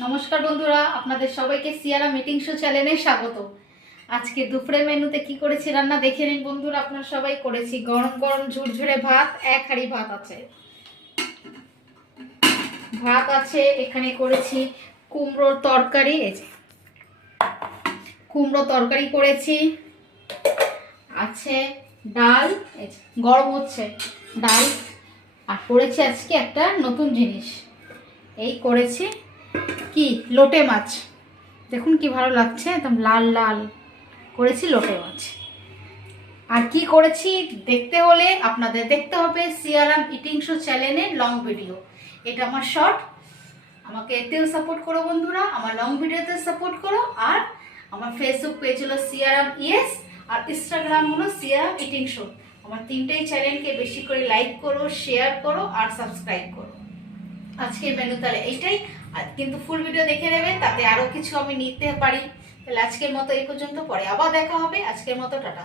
নমস্কার বন্ধুরা, আপনাদের সবাইকে সিয়ারা মিটিং শো চ্যানেলে স্বাগত। আজকে দুপুরে মেনুতে কি করেছি রান্না দেখে নিন বন্ধুরা। আপনারা সবাই করেছি গরম গরম ঝুরঝুরে ভাত, এক হাঁড়ি ভাত আছে। এখানে করেছি কুমড়োর তরকারি, এই যে কুমড়ো তরকারি করেছি। আছে ডাল, এই যে গরম হচ্ছে ডাল। আর করেছি আজকে একটা নতুন জিনিস, এই করেছি কি লোটে মাছ। দেখুন কি ভালো লাগছে, একদম লাল লাল করেছি লোটে মাছ। আর কি করেছি দেখতে হলে আপনাদের দেখতে হবে সিয়ারাম ইটিং শো চ্যানেলের লং ভিডিও। এটা আমার শর্ট, আমাকে এতেও সাপোর্ট করো বন্ধুরা, আমার লং ভিডিওতে সাপোর্ট করো। আর আমার ফেসবুক পেজ হলো সিয়ারাম ইয়েস, আর ইনস্টাগ্রাম হলো সিয়ারাম ইটিং শো। আমার তিনটেই চ্যানেলকে বেশি করে লাইক করো, শেয়ার করো আর সাবস্ক্রাইব করো। আজকের মেনু তাহলে এইটাই, আর কিন্তু ফুল ভিডিও দেখে নেবে, তাতে আরো কিছু আমি নিতে পারি। তাহলে আজকের মতো এই পর্যন্ত, পরে আবার দেখা হবে। আজকের মতো টাটা।